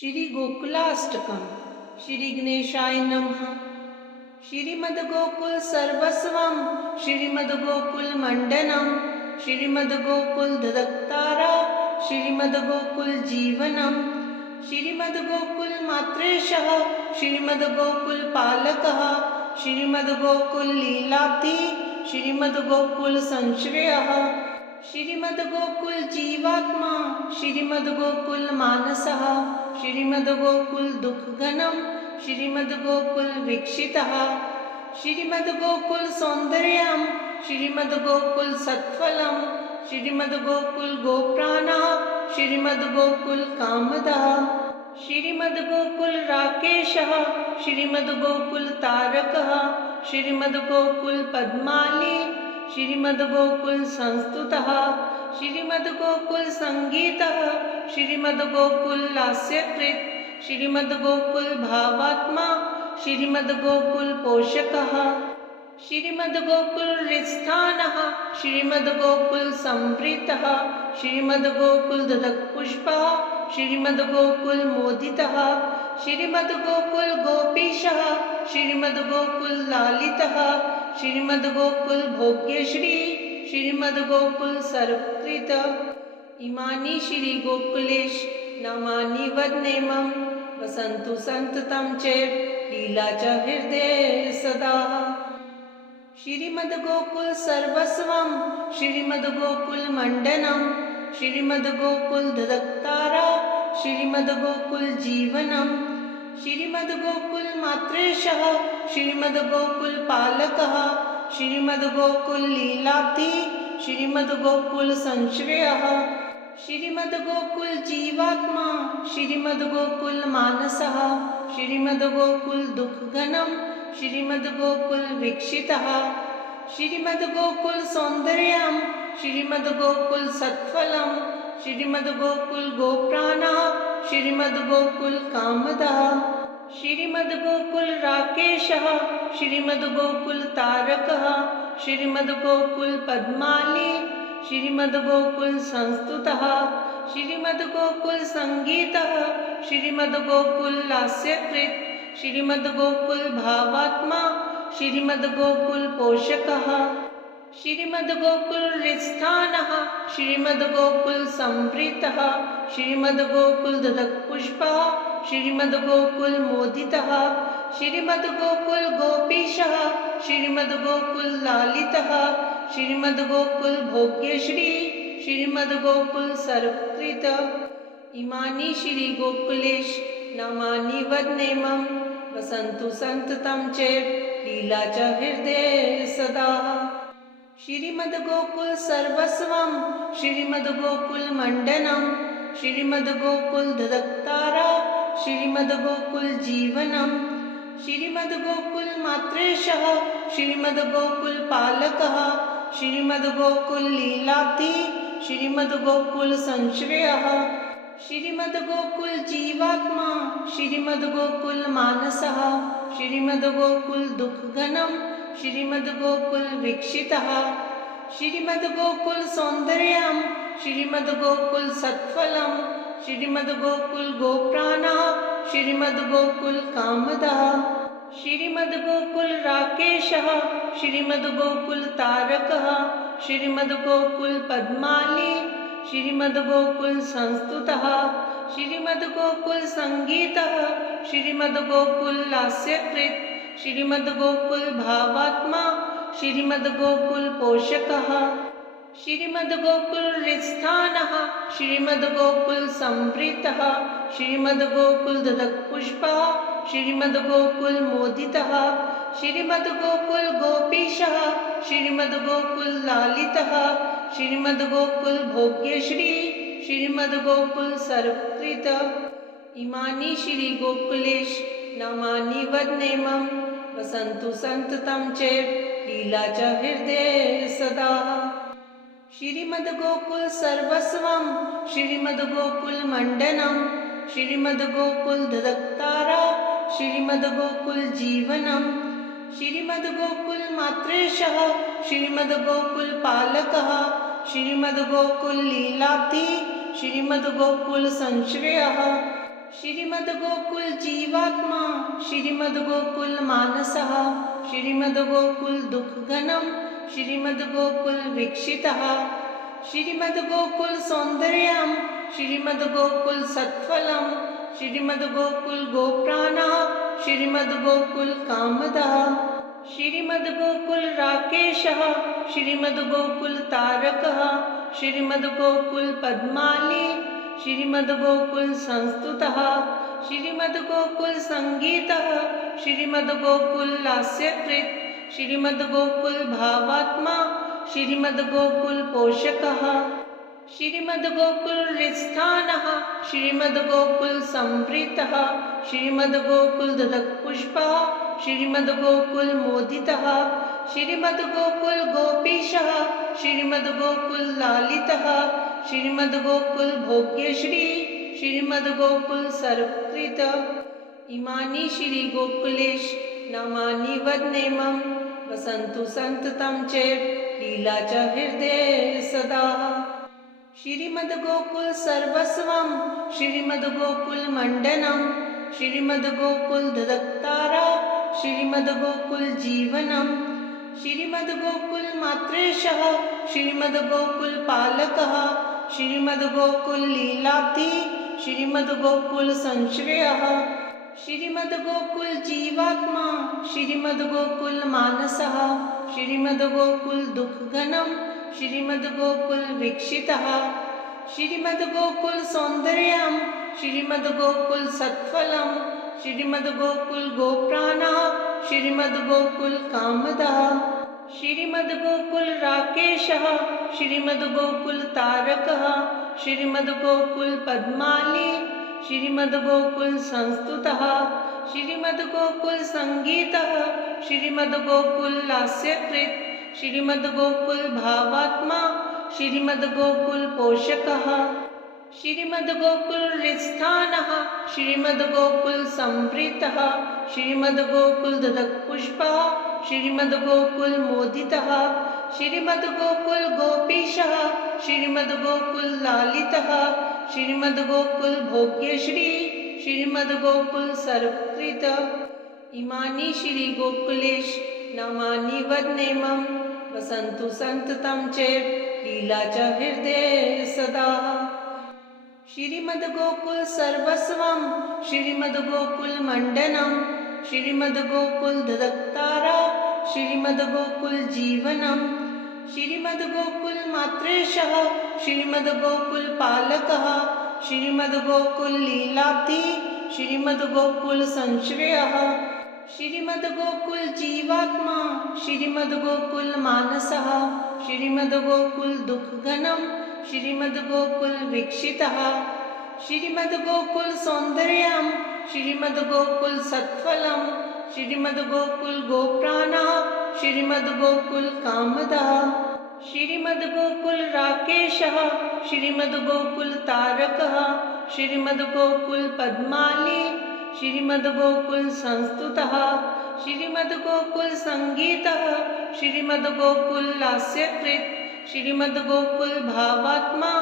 श्री गोकुलाष्टकम। श्री गणेशाय नमः। श्रीमद् गोकुल सर्वस्वम श्रीमद् गोकुल मंडनम श्रीमद् गोकुल धदक्तारा श्रीमद् गोकुल जीवनम श्रीमद् गोकुल मात्रेशः श्रीमद् गोकुल पालकः श्रीमद् गोकुल लीलाब्धि श्रीमद् गोकुल संश्रयः श्रीमद् गोकुल जीवात्मा श्रीमद् गोकुल मानसः श्रीमद् गोकुल दुःखघनम श्रीमद् गोकुल वीक्षितः श्रीमद् गोकुल सौंदर्यम श्रीमद् गोकुल सत्फलम श्रीमद् गोकुल गोप्राणः श्रीमद् गोकुल कामदः श्रीमद् गोकुल राकेशः श्रीमद् गोकुल तारकः श्रीमद् गोकुल पद्माली श्रीमद् गोकुल संस्तुतः श्रीमद् गोकुल संगीतः श्रीमद् गोकुल लास्यकृत श्रीमद् गोकुल भावात्मा श्रीमद् गोकुल पोषकः श्रीमद् गोकुल हृत्स्थानः श्रीमद् गोकुल संप्रीतः श्रीमद् गोकुल दधक्पुष्पः श्रीमद् गोकुल मोदितः श्रीमद् गोकुल गोपीशः श्रीमद् गोकुल लालितः श्रीमद् गोकुल भोग्यश्री श्रीमद् गोकुल सर्वकृत इमानि श्री गोकुलेश नामानि वदनेमं वसन्तु सन्ततं चेत् लीला च हृदये सदा। श्रीमद् गोकुल सर्वस्वम श्रीमद् गोकुल मंडनम श्रीमद् गोकुल धदक्तारा श्रीमद् गोकुल जीवनम श्रीमद् गोकुल मात्रेशः श्रीमद् गोकुल पालकः श्रीमद् गोकुल लीलाब्धि श्रीमद् गोकुल संश्रयः श्रीमद् गोकुल जीवात्मा श्रीमद् गोकुल मानसः श्रीमद् गोकुल दुःखघनम श्रीमद् गोकुल वीक्षितः श्रीमद् गोकुल सौंदर्यम श्रीमद् गोकुल सत्फलम श्रीमद् गोकुल गोप्राणः श्रीमद् गोकुल कामदः श्रीमद् गोकुल राकेशः श्रीमद् गोकुल तारकः श्रीमद् गोकुल पद्माली श्रीमद् गोकुल संस्तुतः श्रीमद् गोकुल संगीतः श्रीमद् गोकुल लास्यकृत श्रीमद् गोकुल भावात्मा श्रीमद् गोकुल पोषकः श्रीमद् गोकुल हृत्स्थानः श्रीमद् गोकुल संप्रीतः श्रीमद् गोकुल दधक्पुष्पः श्रीमद् गोकुल मोदितः श्रीमद् गोकुल गोपीशः श्रीमद् गोकुल लालितः श्रीमद् गोकुल भोग्यश्री श्रीमद् गोकुल सर्वकृत इमानि श्री गोकुलेश नामानि वदनेमं वसन्तु सन्ततं चेत् लीला च हृदये सदा। श्रीमद् गोकुल सर्वस्वम श्रीमद् गोकुल मंडनम श्रीमद् गोकुल धदक्तारा श्रीमद् गोकुल जीवनम श्रीमद् गोकुल मात्रेशः श्रीमद् गोकुल पालकः श्रीमद् गोकुल लीलाब्धि श्रीमद् गोकुल संश्रयः श्रीमद् गोकुल जीवात्मा श्रीमद् गोकुल मानसः श्रीमद् गोकुल दुःखघनम श्रीमद् गोकुल वीक्षितः श्रीमद् गोकुल सौंदर्यम श्रीमद् गोकुल सत्फलम श्रीमद् गोकुल गोप्राणः श्रीमद् गोकुल कामदः श्रीमद् गोकुल राकेशः श्रीमद् गोकुल तारकः श्रीमद् गोकुल पद्माली श्रीमद् गोकुल संस्तुतः श्रीमद् गोकुल संगीतः श्रीमद् गोकुल लास्यकृत श्रीमद् गोकुल भावात्मा श्रीमद् गोकुल पोषकः श्रीमद् गोकुल हृत्स्थानः श्रीमद् गोकुल संप्रीतः श्रीमद् गोकुल दधक्पुष्पः श्रीमद् गोकुल मोदितः श्रीमद् गोकुल गोपीशः श्रीमद् गोकुल लालितः श्रीमद् गोकुल भोग्यश्री श्रीमद् गोकुल सर्वकृत इमानि श्री गोकुलेश नामानि वदनेमं वसन्तु सन्ततं चेत् लीला च हृदये सदा। श्रीमद् गोकुल सर्वस्वम श्रीमद् गोकुल मंडनम श्रीमद् गोकुल धदक्तारा श्रीमद् गोकुल जीवनम श्रीमद् गोकुल मात्रेशः श्रीमद् गोकुल पालकः श्रीमद् गोकुल लीलाब्धि श्रीमद् गोकुल संश्रयः श्रीमद्गोकुल जीवात्मा श्रीमद्गोकुल मानसः श्रीमद्गोकुल दुःखघनं श्रीमद्गोकुल वीक्षितः श्रीमद्गोकुल सौन्दर्यं श्रीमद्गोकुल सत्फलं श्रीमद्गोकुल गोप्राणः श्रीमद्गोकुल कामदः श्रीमद्गोकुल राकेशः श्रीमद्गोकुल तारकः श्रीमद्गोकुल पद्माली श्रीमद्गोकुल संस्तुतः श्रीमद्गोकुल संगीतः श्रीमद्गोकुल लास्यकृत् श्रीमद्गोकुल भावात्मा श्रीमद्गोकुल पोषकः श्रीमद्गोकुल हृत्स्थानः श्रीमद्गोकुल संवृतः श्रीमद्गोकुल दधक्पुष्पः श्रीमद्गोकुल मोदितः श्रीमद्गोकुल गोपीशः श्रीमद्गोकुल लालितः श्रीमद्गोकुल भोग्यश्री श्रीमद्गोकुल सर्वकृत इमानि श्री गोकुलेश नामानि वदनेमं वसन्तु सन्ततं चेत् लीला च हृदये सदा श्रीमद्गोकुल सर्वस्वं श्रीमद्गोकुल मण्डनं श्रीमद्गोकुल ददक्तारा श्रीमद्गोकुल जीवनं श्रीमद्गोकुल मात्रेशः श्रीमद्गोकुल पालकः श्रीमद्गोकुल लीलाब्धि श्रीमद्गोकुल संश्रयः श्रीमद्गोकुल जीवात्मा श्रीमद्गोकुल मानसः श्रीमद्गोकुल दुःखघनं श्रीमद्गोकुल वीक्षितः श्रीमद्गोकुल सौन्दर्यं श्रीमद्गोकुल सत्फलं श्रीमद्गोकुल गोप्राणः श्रीमद्गोकुल कामदः श्रीमद्गोकुल राकेशः श्रीमद्गोकुल तारकः श्रीमद्गोकुल पद्माली श्रीमद्गोकुल संस्तुतः श्रीमद्गोकुल संगीतः श्रीमद्गोकुल लास्यकृत् श्रीमद्गोकुल भावात्मा श्रीमद्गोकुल पोषकः श्रीमद्गोकुल हृत्स्थानः श्रीमद्गोकुल संवृतः श्रीमद्गोकुल दधक्पुष्पः श्रीमद्गोकुल मोदितः श्रीमद्गोकुल गोपीशः श्रीमद्गोकुल लालितः श्रीमद्गोकुल भोग्यश्री श्रीमद्गोकुल सर्वकृत इमानि श्री गोकुलेश नामानि वदनेमं वसन्तु सन्ततं चेत् लीला च हृदये सदा श्रीमद्गोकुल सर्वस्वं श्रीमद्गोकुल मण्डनं श्रीमद्गोकुल ददक्तारा श्रीमद्गोकुल जीवनं श्रीमद्गोकुल मात्रेशः श्रीमद्गोकुल पालकः श्रीमद्गोकुल लीलाब्धि श्रीमद्गोकुल संश्रयः श्रीमद्गोकुल जीवात्मा श्रीमद्गोकुल मानसः श्रीमद्गोकुल दुःखघनं श्रीमद्गोकुल वीक्षितः श्रीमद्गोकुल सौन्दर्यं श्रीमद्गोकुल सत्फलं श्रीमद्गोकुल गोप्राणः श्रीमद्गोकुल कामदः श्रीमद्गोकुल राकेशः श्रीमद्गोकुल तारकः श्रीमद्गोकुल पद्माली श्रीमद्गोकुल संस्तुतः श्रीमद्गोकुल संगीतः श्रीमद्गोकुल लास्यकृत् श्रीमद्गोकुल भावात्मा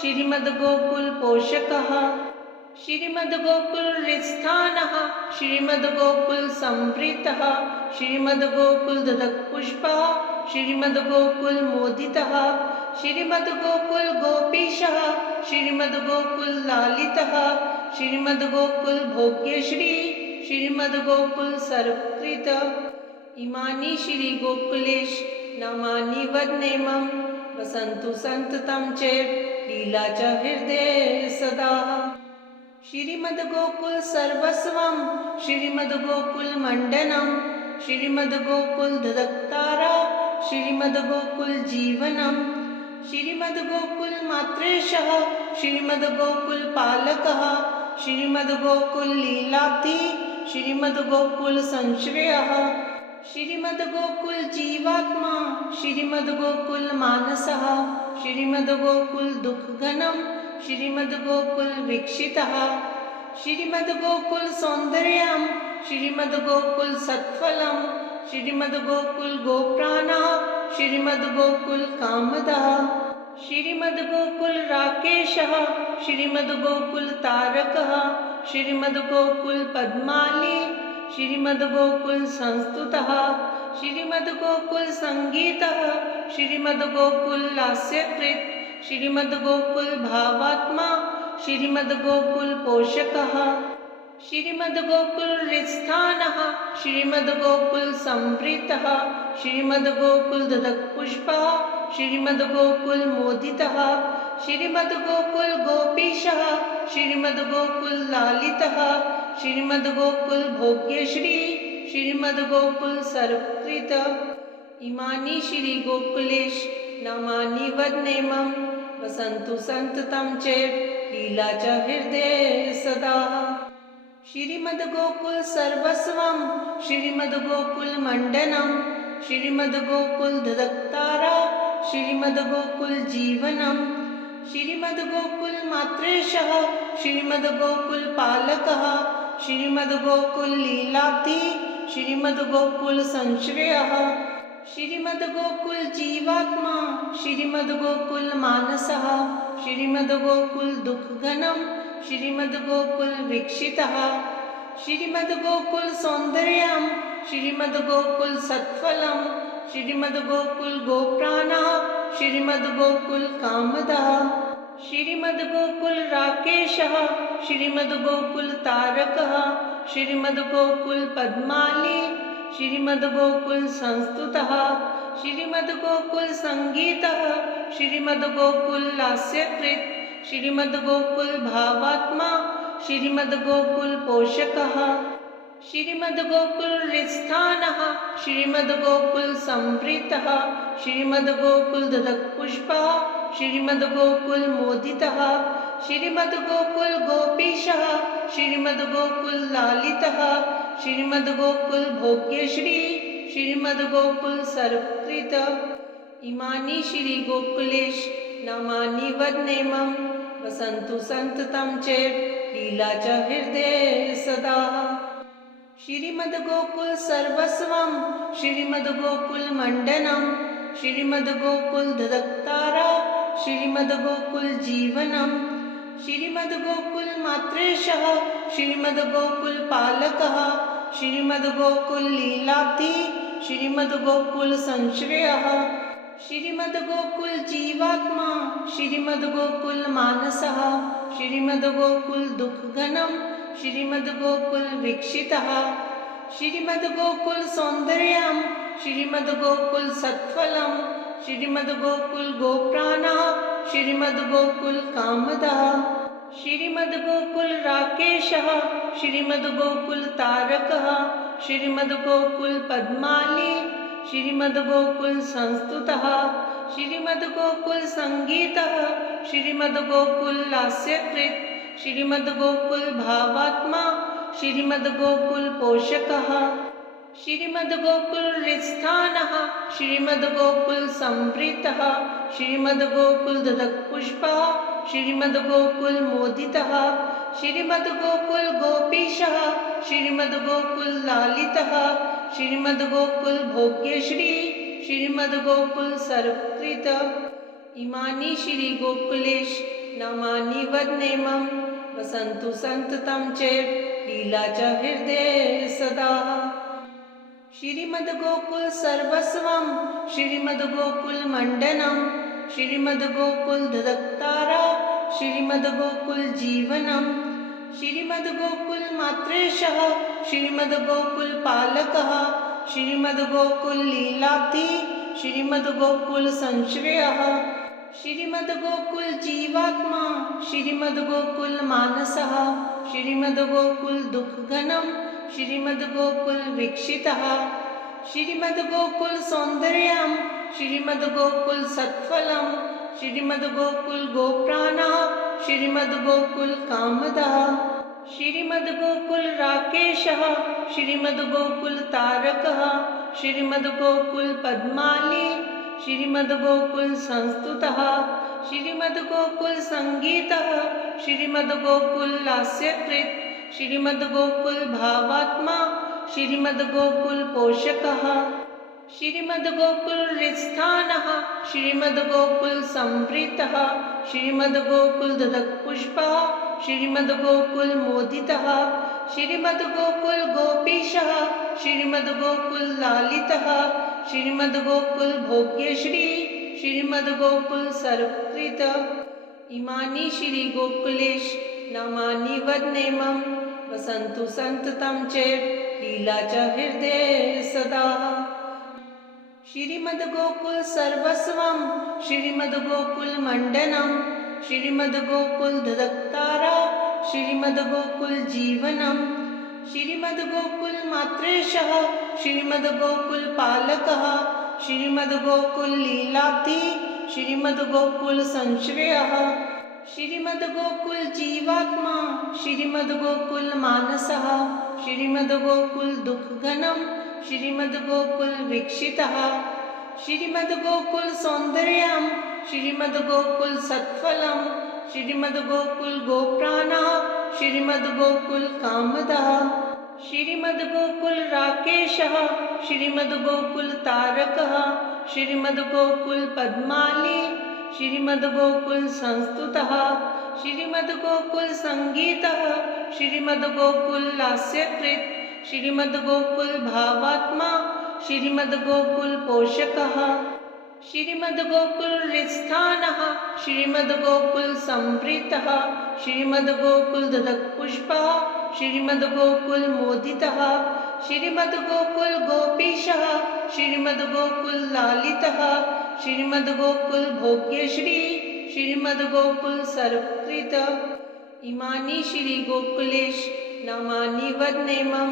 श्रीमद्गोकुल पोषकः श्रीमद्गोकुल हृत्स्थानः श्रीमद्गोकुल संवृतः श्रीमद्गोकुल दधक्पुष्पः श्रीमद्गोकुल मोदितः श्रीमद्गोकुल गोपीशः श्रीमद्गोकुल लालितः श्रीमद्गोकुल भोग्यश्री श्रीमद्गोकुल सर्वकृत इमानि श्री गोकुलेश नामानि वदनेमं वसन्तु सन्ततं चेत् लीला च हृदये सदा श्रीमद्गोकुल सर्वस्वं श्रीमद्गोकुल मण्डनं श्रीमद्गोकुल ददक्तारा श्रीमद्गोकुल जीवनं श्रीमद्गोकुल मात्रेशः श्रीमद्गोकुल पालकः श्रीमद्गोकुल लीलाब्धि श्रीमद्गोकुल संश्रयः श्रीमद्गोकुल जीवात्मा श्रीमद्गोकुल मानसः श्रीमद्गोकुल दुःखघनं श्रीमद्गोकुल वीक्षितः श्रीमद्गोकुल सौन्दर्यं श्रीमद्गोकुल सत्फलं श्रीमद्गोकुल गोप्राणः श्रीमद्गोकुल कामदः श्रीमद्गोकुल राकेशः श्रीमद्गोकुल तारकः श्रीमद्गोकुल पद्माली श्रीमद्गोकुल संस्तुतः श्रीमद्गोकुल संगीतः श्रीमद्गोकुल लास्यकृत् श्रीमद्गोकुल भावात्मा श्रीमद्गोकुल पोषकः श्रीमद्गोकुल हृत्स्थानः श्रीमद्गोकुल संप्रीतः श्रीमद्गोकुल ददत्पुष्पः श्रीमद्गोकुल मोदितः श्रीमद्गोकुल गोपीशः श्रीमद्गोकुल लालितः श्रीमद्गोकुल भोग्यश्री श्रीमद्गोकुल सर्वकृत इमानि श्री गोकुलेश नामानि वदनेमं वसन्तु सन्ततं चेत् लीला च हृदये सदा श्रीमद्गोकुल सर्वस्वं श्रीमद्गोकुल मण्डनं श्रीमद्गोकुल ददत्तारा श्रीमद्गोकुल जीवनं श्रीमद्गोकुल मात्रेशः श्रीमद्गोकुल पालकः श्रीमद्गोकुल लीलाब्धि श्रीमद्गोकुल संश्रयः श्रीमद्गोकुल जीवात्मा श्रीमद्गोकुल मानसः श्रीमद्गोकुल दुःखघनं श्रीमद्गोकुल वीक्षितः श्रीमद्गोकुल सौन्दर्यं श्रीमद्गोकुल सत्फलं श्रीमद्गोकुल गोप्राणः श्रीमद्गोकुल कामदः श्रीमद्गोकुल राकेशः श्रीमद्गोकुल तारकः श्रीमद्गोकुल पद्माली श्रीमद्गोकुल संस्तुतः श्रीमद्गोकुल संगीतः श्रीमद्गोकुल लास्यकृत् श्रीमद्गोकुल भावात्मा श्रीमद्गोकुल पोषकः श्रीमद्गोकुल हृत्स्थानः श्रीमद्गोकुल संप्रीतः श्रीमद्गोकुल ददत्पुष्पः श्रीमद्गोकुल मोदितः श्रीमद्गोकुल गोपीशः श्रीमद्गोकुल लालितः श्रीमद्गोकुल भोग्यश्री श्रीमद्गोकुल सर्वकृत इमानि श्री गोकुलेश नामानि वदनेमं वसन्तु सन्ततं चेत् लीला च हृदये सदा श्रीमद्गोकुल सर्वस्वं श्रीमद्गोकुल मण्डनं श्रीमद्गोकुल ददत्तारा श्रीमद्गोकुल जीवनं श्रीमद्गोकुल मात्रेशः श्रीमद्गोकुल पालकः श्रीमद्गोकुल लीलाब्धि श्रीमद्गोकुल संश्रयः श्रीमद्गोकुल जीवात्मा श्रीमद्गोकुल मानसः श्रीमद्गोकुल दुःखघनं श्रीमद्गोकुल वीक्षितः श्रीमद्गोकुल सौन्दर्यं श्रीमद्गोकुल सत्फलं श्रीमद्गोकुल गोप्राणः श्रीमद्गोकुल कामदः श्रीमद्गोकुल राकेशः श्रीमद्गोकुल तारकः श्रीमद्गोकुल पद्माली श्रीमद्गोकुल संस्तुतः श्रीमद्गोकुल संगीतः श्रीमद्गोकुल लास्यकृत् श्रीमद्गोकुल भावात्मा श्रीमद्गोकुल पोषकः श्रीमद्गोकुल हृत्स्थानः श्रीमद्गोकुल संप्रीतः श्रीमद्गोकुल ददत्पुष्पः श्रीमद्गोकुल मोदितः श्रीमद्गोकुल गोपीशः श्रीमद्गोकुल लालितः श्रीमद्गोकुल भोग्यश्री श्रीमद्गोकुल सर्वकृत इमानि श्री गोकुलेश नामानि वदनेमं वसन्तु सन्ततं चेत् लीला च हृदये सदा श्रीमद्गोकुल सर्वस्वं श्रीमद्गोकुल मण्डनं श्रीमद्गोकुल ददत्तारा श्रीमद्गोकुल जीवनं श्रीमद्गोकुल मात्रेशः श्रीमद्गोकुल पालकः श्रीमद्गोकुल लीलाब्धि श्रीमद्गोकुल संश्रयः श्रीमद्गोकुल जीवात्मा श्रीमद्गोकुल मानसः श्रीमद्गोकुल दुःखघनं श्रीमद्गोकुल वीक्षितः श्रीमद्गोकुल सौन्दर्यं श्रीमद्गोकुल सत्फलं श्रीमद्गोकुल गोप्राणः श्रीमद्गोकुल कामदः श्रीमद्गोकुल राकेशः श्रीमद्गोकुल तारकः श्रीमद्गोकुल पद्माली श्रीमद्गोकुल संस्तुतः श्रीमद्गोकुल संगीतः श्रीमद्गोकुल लास्यकृत् श्रीमद्गोकुल भावात्मा श्रीमद्गोकुल पोषकः श्रीमद्गोकुल हृत्स्थानः श्रीमद्गोकुल संप्रीतः श्रीमद्गोकुल ददत्पुष्पः श्रीमद्गोकुलमोदितः श्रीमद्गोकुलगोपीशः श्रीमद्गोकुललालितः श्रीमद्गोकुलभोग्यश्री श्रीमद्गोकुलसर्वकृत इमानि श्रीगोकुलेश नामानि वदनेमं वसन्तु सन्ततं चेत् लीला च हृदये सदा श्रीमद्गोकुल सर्वस्वं श्रीमद्गोकुलमण्डनं श्रीमद्गोकुलधदक्तारा श्रीमद्गोकुलजीवनं श्रीमद्गोकुलमात्रेशः श्रीमद्गोकुलपालकः श्रीमद्गोकुललीलाब्धि श्रीमद्गोकुलसंश्रयः श्रीमद्गोकुलजीवात्मा श्रीमद्गोकुलमानसः श्रीमद्गोकुलदुःखघनं श्रीमद्गोकुलवीक्षितः श्रीमद्गोकुलसौन्दर्यं श्रीमद्गोकुलसत्फलं श्रीमद्गोकुलगोप्राणः श्रीमद्गोकुलकामदः श्रीमद्गोकुलराकेशः श्रीमद्गोकुलतारकः श्रीमद्गोकुलपद्माली श्रीमद्गोकुलसंस्तुतः श्रीमद्गोकुलसङ्गीतः श्रीमद्गोकुललास्यकृत् श्रीमद्गोकुलभावात्मा श्रीमद्गोकुलपोषकः श्रीमद्गोकुलहृत्स्थानः श्रीमद्गोकुलसंवृतः श्रीमद्गोकुलदधक्पुष्पः श्रीमद्गोकुलमोदितः श्रीमद्गोकुलगोपीशः श्रीमद्गोकुललालितः श्रीमद्गोकुलभोग्यश्री श्रीमद्गोकुलसर्वकृत इमानि श्रीगोकुलेश नामानि वदनेमं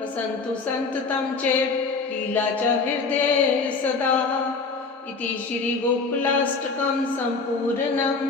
वसन्तु सन्ततं चेत् लीला च हृदये सदा इति श्रीगोकुलाष्टकं सम्पूर्णम्।